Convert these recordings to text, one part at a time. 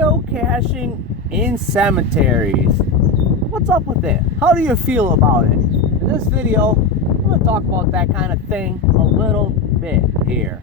geocaching in cemeteries. What's up with it? How do you feel about it? In this video, I'm going to talk about that kind of thing a little bit here.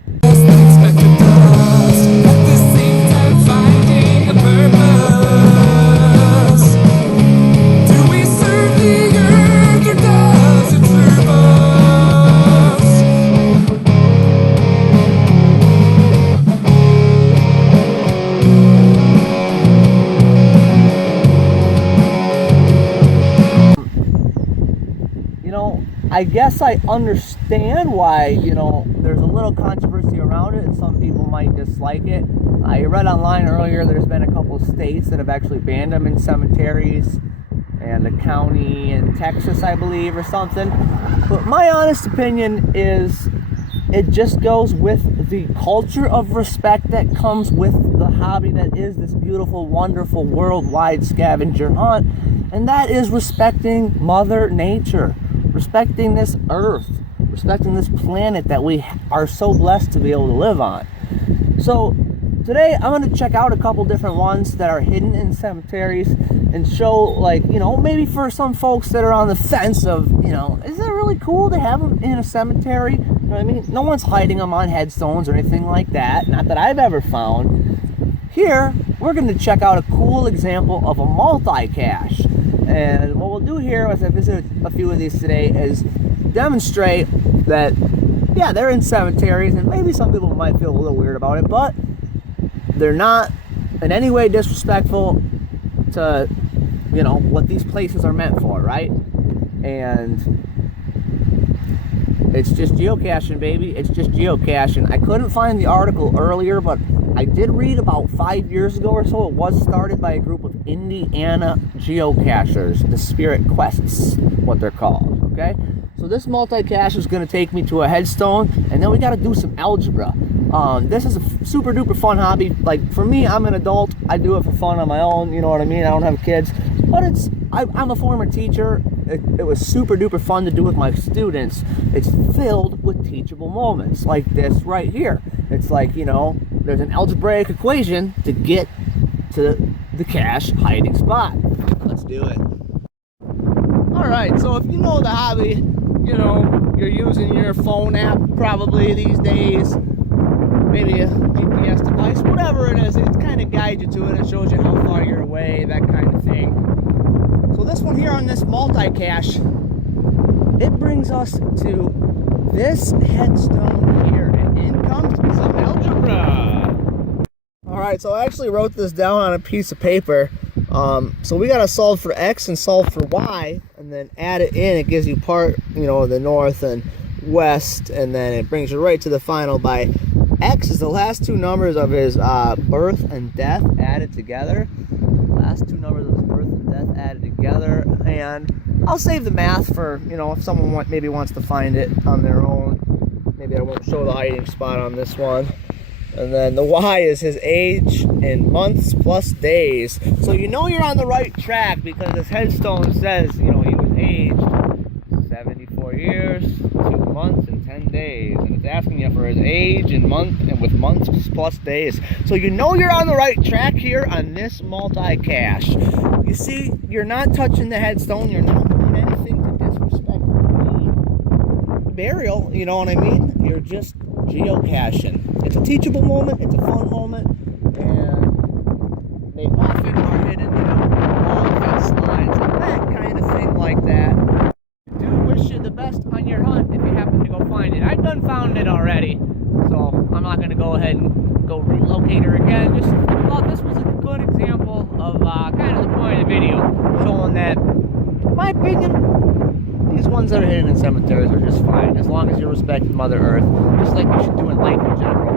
I guess I understand why, there's a little controversy around it and some people might dislike it. I read online earlier there's been a couple states that have actually banned them in cemeteries, and the county in Texas, I believe, or something. But my honest opinion is it just goes with the culture of respect that comes with the hobby that is this beautiful, wonderful, worldwide scavenger hunt, and that is respecting Mother Nature. Respecting this earth, respecting this planet that we are so blessed to be able to live on. So today I'm going to check out a couple different ones that are hidden in cemeteries and show, maybe for some folks that are on the fence of, is it really cool to have them in a cemetery? You know what I mean? No one's hiding them on headstones or anything like that, not that I've ever found. Here, we're going to check out a cool example of a multi-cache. And what we'll do here as I visit a few of these today is demonstrate that, yeah, they're in cemeteries, and maybe some people might feel a little weird about it, but they're not in any way disrespectful to, what these places are meant for, right? And it's just geocaching, baby. It's just geocaching. I couldn't find the article earlier, but I did read about 5 years ago or so. It was started by a group of Indiana geocachers, the Spirit Quests, what they're called, okay? So this multi-cache is going to take me to a headstone, and then we got to do some algebra. This is a super duper fun hobby. Like, for me, I'm an adult. I do it for fun on my own, you know what I mean? I don't have kids, but I'm a former teacher. It was super duper fun to do with my students. It's filled with teachable moments like this right here. It's like, there's an algebraic equation to get to the cache hiding spot. Let's do it. Alright, so if you know the hobby, you're using your phone app probably these days, maybe a GPS device, whatever it is, it kind of guides you to it. It shows you how far you're away, that kind of thing. So this one here on this multi-cache, it brings us to this headstone here, and in comes some algebra. Alright, so I actually wrote this down on a piece of paper. So we gotta solve for X and solve for Y, and then add it in. It gives you part, the north and west, and then it brings you right to the final by X is the last two numbers of his birth and death added together. Last two numbers of his birth and death added together, and I'll save the math for, if someone maybe wants to find it on their own. Maybe I won't show the hiding spot on this one. And then the Y is his age in months plus days. So you're on the right track because this headstone says, he was aged 74 years, 2 months, and 10 days. And it's asking you for his age and month, and with months plus days. So you're on the right track here on this multi-cache. You see, you're not touching the headstone. You're not doing anything to disrespect the burial. You know what I mean? You're just geocaching. It's a teachable moment, it's a fun moment, and they often are hidden, along fence lines and that kind of thing like that. I do wish you the best on your hunt if you happen to go find it. I've done found it already, so I'm not going to go ahead and go relocate her again. Just thought this was a good example of kind of the point of the video, showing that, in my opinion, these ones that are hidden in cemeteries are just fine, as long as you respect Mother Earth, just like you should do in life in general.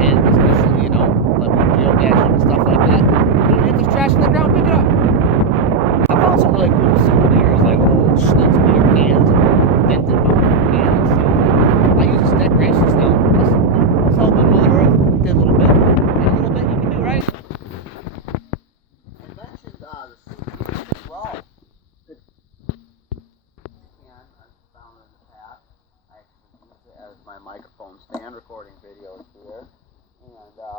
And especially, like with geocaching and stuff like that. If there's trash in the ground, pick it up. I found some really cool souvenirs, like old Schlitz beer cans and dented bumper cans. So I use this decorations now. Let's help in Mother Earth. Did a little bit. And a little bit you can do, right? I mentioned the souvenirs as well. As my microphone stand recording videos here,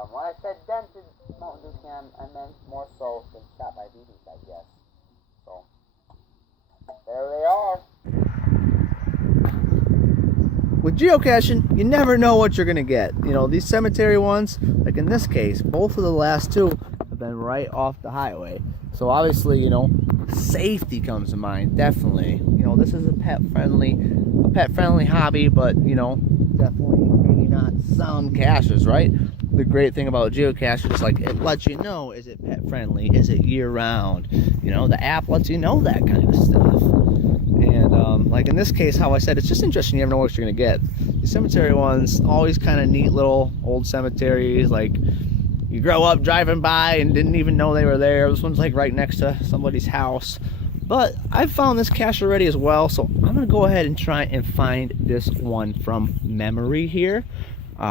When I said dented Mountain Dew can, I meant more so than shot by BBs, I guess. So, there they are. With geocaching, you never know what you're going to get. You know, these cemetery ones, like in this case, both of the last two have been right off the highway. So obviously, you know, safety comes to mind, definitely. You know, this is a pet-friendly hobby, but, you know, definitely maybe not some caches, right? The great thing about geocaching is, like, it lets you know, is it pet-friendly? Is it year-round? You know, the app lets you know that kind of stuff. And like in this case, how I said, it's just interesting. You never know what you're gonna get. The cemetery ones, always kind of neat little old cemeteries. Like you grow up driving by and didn't even know they were there. This one's like right next to somebody's house. But I've found this cache already as well, so I'm gonna go ahead and try and find this one from memory here.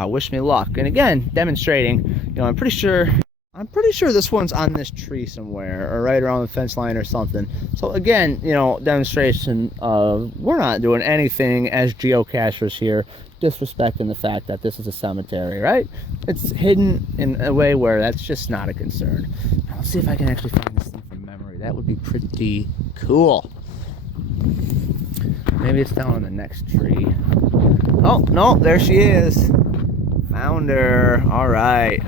Wish me luck. And again, demonstrating. You know, I'm pretty sure this one's on this tree somewhere or right around the fence line or something. So again, you know, demonstration of we're not doing anything as geocachers here, disrespecting the fact that this is a cemetery, right? It's hidden in a way where that's just not a concern. Now, let's see if I can actually find this thing from memory. That would be pretty cool. Maybe it's down in the next tree. Oh, no, there she is. Found her. All right.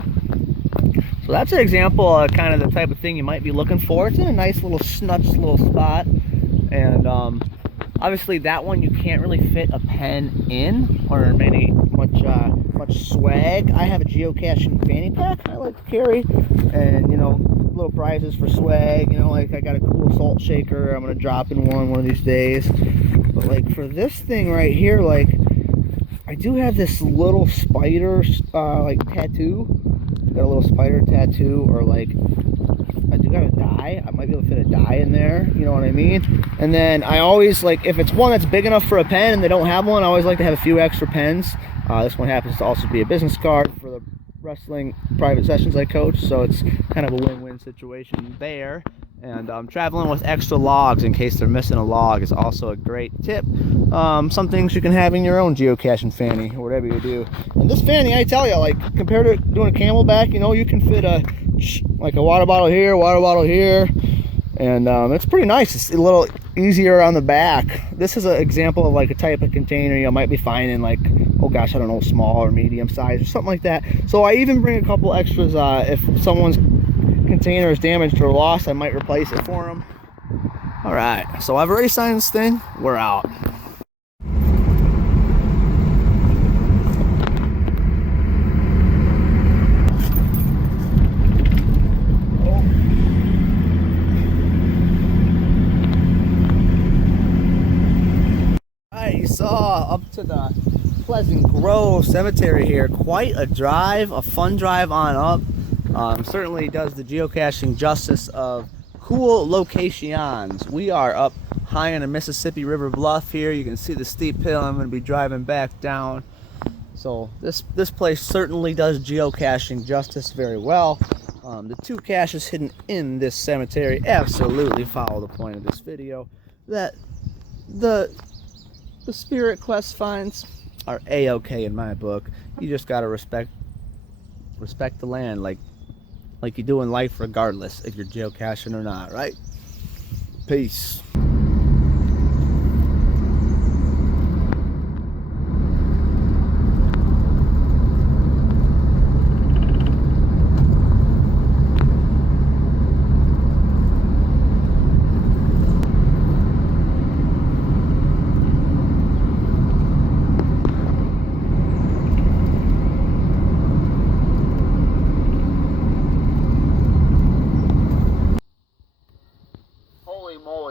So that's an example of kind of the type of thing you might be looking for. It's in a nice little snutch little spot. And obviously that one you can't really fit a pen in or much swag. I have a geocaching fanny pack I like to carry. And, you know, little prizes for swag. You know, like I got a cool salt shaker I'm going to drop in one of these days. But like for this thing right here, like I do have this little spider like tattoo. Got a little spider tattoo, or like I do got a die. I might be able to fit a die in there, you know what I mean? And then I always, like, if it's one that's big enough for a pen and they don't have one, I always like to have a few extra pens. This one happens to also be a business card for the wrestling private sessions I coach, so it's kind of a win-win situation there. And traveling with extra logs in case they're missing a log is also a great tip. Some things you can have in your own geocaching fanny or whatever you do. And this fanny, I tell you, like compared to doing a camelback, you know, you can fit a water bottle here, and it's pretty nice. It's a little easier on the back. This is an example of like a type of container you might be finding, like, oh gosh, I don't know, small or medium size or something like that. So I even bring a couple extras. If someone's container is damaged or lost, I might replace it for them. All right, so I've already signed this thing. We're out. You saw up to the Pleasant Grove Cemetery here. Quite a drive, a fun drive on up. Certainly does the geocaching justice of cool locations. We are up high on the Mississippi River bluff here. You can see the steep hill I'm going to be driving back down. So this place certainly does geocaching justice very well. The two caches hidden in this cemetery absolutely follow the point of this video, that the spirit quest finds are a-okay in my book. You just gotta respect the land, like you do in life, regardless if you're geocaching or not, right? Peace.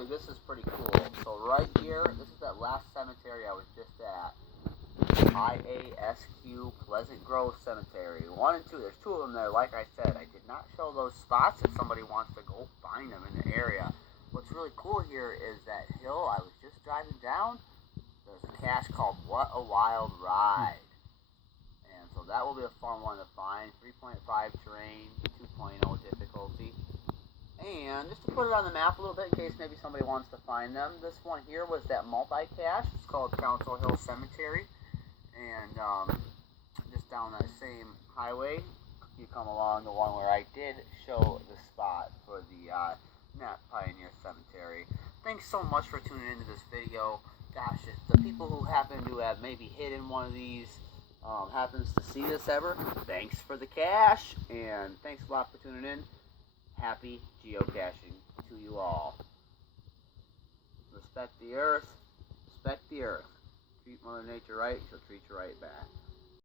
This is pretty cool. So right here, this is that last cemetery I was just at. IASQ Pleasant Grove Cemetery. 1 and 2. There's 2 of them there. Like I said, I did not show those spots if somebody wants to go find them in the area. What's really cool here is that hill I was just driving down. There's a cache called What a Wild Ride. And so that will be a fun one to find. 3.5 terrain, 2.0 difficulty. And just to put it on the map a little bit in case maybe somebody wants to find them, this one here was that multi-cache. It's called Council Hill Cemetery. And just down that same highway, you come along, the one where I did show the spot for the Nat Pioneer Cemetery. Thanks so much for tuning into this video. Gosh, if the people who happen to have maybe hidden one of these happens to see this ever, thanks for the cash, and thanks a lot for tuning in. Happy geocaching to you all. Respect the earth, respect the earth. Treat Mother Nature right, she'll treat you right back.